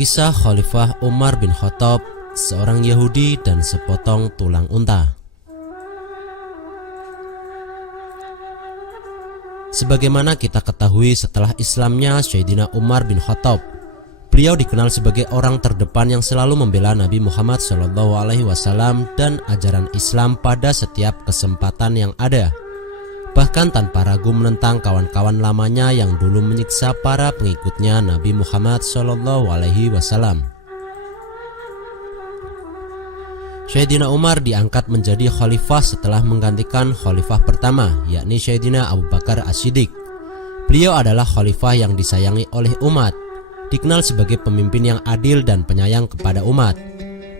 Kisah Khalifah Umar bin Khattab, seorang Yahudi dan sepotong tulang unta. Sebagaimana kita ketahui, setelah Islamnya Sayyidina Umar bin Khattab, beliau dikenal sebagai orang terdepan yang selalu membela Nabi Muhammad SAW dan ajaran Islam pada setiap kesempatan yang ada, bahkan tanpa ragu menentang kawan-kawan lamanya yang dulu menyiksa para pengikutnya Nabi Muhammad SAW. Sayyidina Umar diangkat menjadi khalifah setelah menggantikan khalifah pertama, yakni Sayyidina Abu Bakar As-Siddiq. Beliau adalah khalifah yang disayangi oleh umat, dikenal sebagai pemimpin yang adil dan penyayang kepada umat.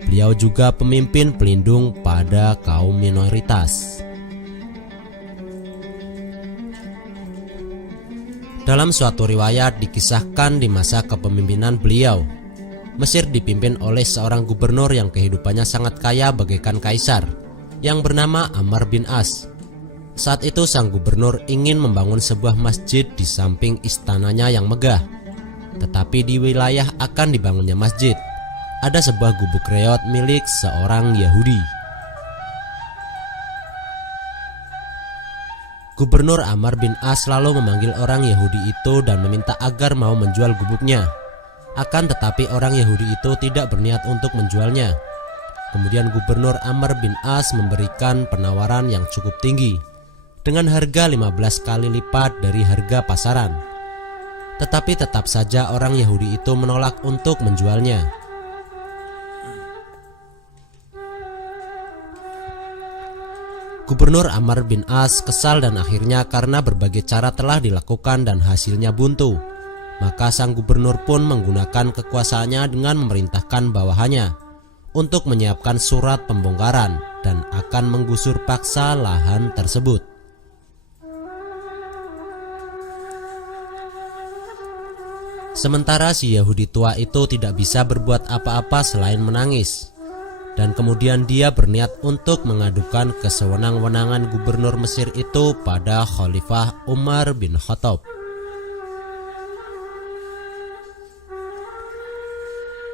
Beliau juga pemimpin pelindung pada kaum minoritas. Dalam suatu riwayat dikisahkan di masa kepemimpinan beliau, Mesir dipimpin oleh seorang gubernur yang kehidupannya sangat kaya bagaikan kaisar, yang bernama Amr bin As. Saat itu sang gubernur ingin membangun sebuah masjid di samping istananya yang megah. Tetapi di wilayah akan dibangunnya masjid, ada sebuah gubuk reot milik seorang Yahudi. Gubernur Amr bin As lalu memanggil orang Yahudi itu dan meminta agar mau menjual gubuknya. Akan tetapi orang Yahudi itu tidak berniat untuk menjualnya. Kemudian Gubernur Amr bin As memberikan penawaran yang cukup tinggi, dengan harga 15 kali lipat dari harga pasaran. Tetapi tetap saja orang Yahudi itu menolak untuk menjualnya. Gubernur Amr bin As kesal dan akhirnya karena berbagai cara telah dilakukan dan hasilnya buntu, maka sang gubernur pun menggunakan kekuasaannya dengan memerintahkan bawahannya untuk menyiapkan surat pembongkaran dan akan menggusur paksa lahan tersebut. Sementara si Yahudi tua itu tidak bisa berbuat apa-apa selain menangis. Dan kemudian dia berniat untuk mengadukan kesewenang-wenangan gubernur Mesir itu pada Khalifah Umar bin Khattab.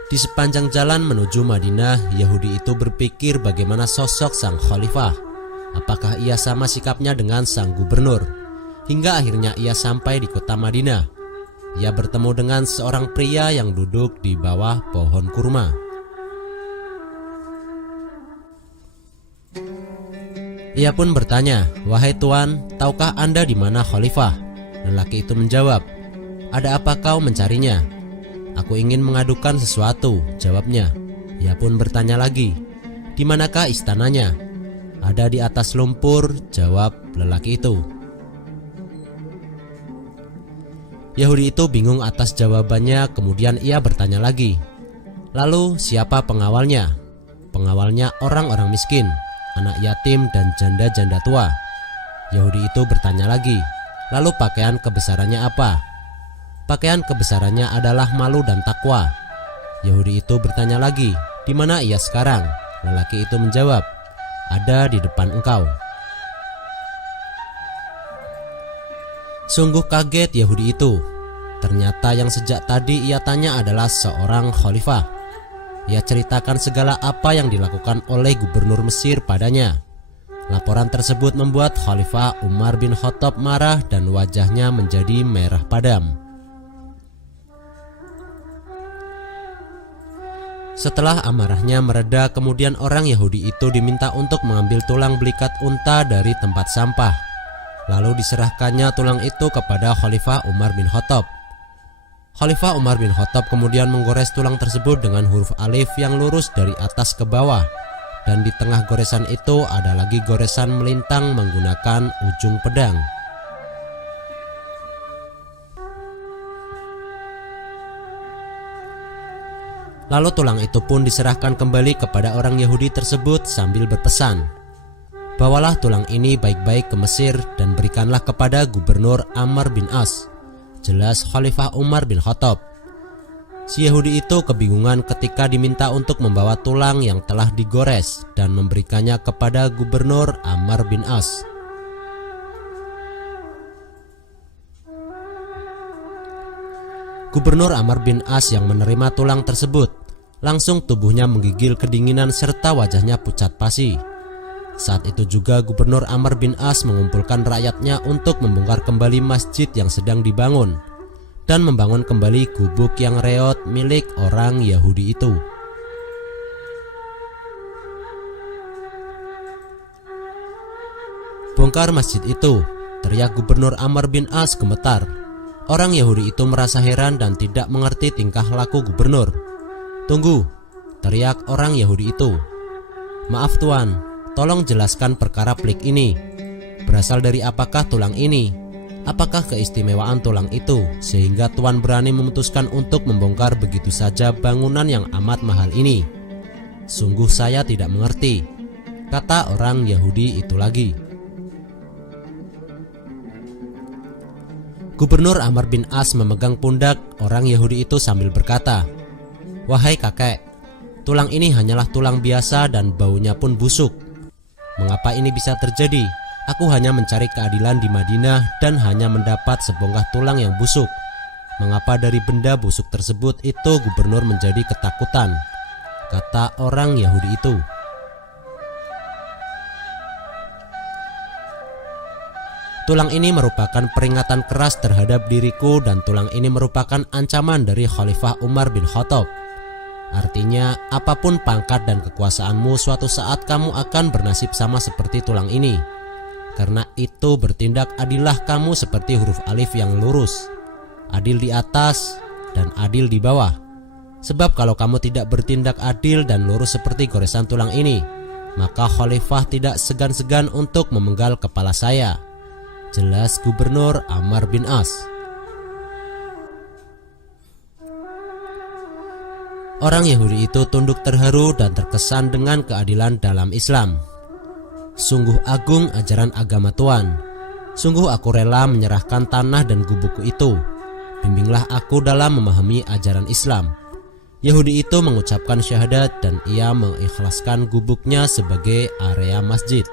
Di sepanjang jalan menuju Madinah, Yahudi itu berpikir bagaimana sosok sang khalifah. Apakah ia sama sikapnya dengan sang gubernur? Hingga akhirnya ia sampai di kota Madinah. Ia bertemu dengan seorang pria yang duduk di bawah pohon kurma. Ia pun bertanya, "Wahai tuan, tahukah Anda di mana khalifah?" Lelaki itu menjawab, "Ada apa kau mencarinya?" "Aku ingin mengadukan sesuatu," jawabnya. Ia pun bertanya lagi, "Di manakah istananya?" "Ada di atas lumpur," jawab lelaki itu. Yahudi itu bingung atas jawabannya, kemudian ia bertanya lagi, "Lalu siapa pengawalnya?" "Pengawalnya orang-orang miskin, anak yatim dan janda-janda tua." Yahudi itu bertanya lagi, "Lalu pakaian kebesarannya apa?" "Pakaian kebesarannya adalah malu dan takwa." Yahudi itu bertanya lagi, "Di mana ia sekarang?" Lelaki itu menjawab, "Ada di depan engkau." Sungguh kaget Yahudi itu. Ternyata yang sejak tadi ia tanya adalah seorang khalifah. Ia ceritakan segala apa yang dilakukan oleh gubernur Mesir padanya. Laporan tersebut membuat Khalifah Umar bin Khattab marah dan wajahnya menjadi merah padam. Setelah amarahnya mereda, kemudian orang Yahudi itu diminta untuk mengambil tulang belikat unta dari tempat sampah. Lalu diserahkannya tulang itu kepada Khalifah Umar bin Khattab. Khalifah Umar bin Khattab kemudian menggores tulang tersebut dengan huruf alif yang lurus dari atas ke bawah. Dan di tengah goresan itu ada lagi goresan melintang menggunakan ujung pedang. Lalu tulang itu pun diserahkan kembali kepada orang Yahudi tersebut sambil berpesan, "Bawalah tulang ini baik-baik ke Mesir dan berikanlah kepada Gubernur Amr bin As." Jelas Khalifah Umar bin Khattab. Si Yahudi itu kebingungan ketika diminta untuk membawa tulang yang telah digores dan memberikannya kepada Gubernur Amr bin As. Gubernur Amr bin As yang menerima tulang tersebut, langsung tubuhnya menggigil kedinginan serta wajahnya pucat pasi. Saat itu juga Gubernur Amr bin As mengumpulkan rakyatnya untuk membongkar kembali masjid yang sedang dibangun dan membangun kembali gubuk yang reot milik orang Yahudi itu. Bongkar masjid itu, teriak Gubernur Amr bin As gemetar. Orang Yahudi itu merasa heran dan tidak mengerti tingkah laku gubernur. "Tunggu," teriak orang Yahudi itu. "Maaf tuan, tolong jelaskan perkara pelik ini. Berasal dari apakah tulang ini? Apakah keistimewaan tulang itu sehingga tuan berani memutuskan untuk membongkar begitu saja bangunan yang amat mahal ini?" "Sungguh saya tidak mengerti," kata orang Yahudi itu lagi. Gubernur Amr bin As memegang pundak orang Yahudi itu sambil berkata, "Wahai kakek, tulang ini hanyalah tulang biasa dan baunya pun busuk. Mengapa ini bisa terjadi? Aku hanya mencari keadilan di Madinah dan hanya mendapat sebongkah tulang yang busuk. Mengapa dari benda busuk tersebut itu gubernur menjadi ketakutan?" kata orang Yahudi itu. "Tulang ini merupakan peringatan keras terhadap diriku dan tulang ini merupakan ancaman dari Khalifah Umar bin Khattab. Artinya, apapun pangkat dan kekuasaanmu, suatu saat kamu akan bernasib sama seperti tulang ini. Karena itu bertindak adillah kamu seperti huruf alif yang lurus, adil di atas dan adil di bawah. Sebab kalau kamu tidak bertindak adil dan lurus seperti goresan tulang ini, maka Khalifah tidak segan-segan untuk memenggal kepala saya," jelas Gubernur Amr bin As. Orang Yahudi itu tunduk terharu dan terkesan dengan keadilan dalam Islam. "Sungguh agung ajaran agama Tuhan. Sungguh aku rela menyerahkan tanah dan gubukku itu. Bimbinglah aku dalam memahami ajaran Islam." Yahudi itu mengucapkan syahadat dan ia mengikhlaskan gubuknya sebagai area masjid.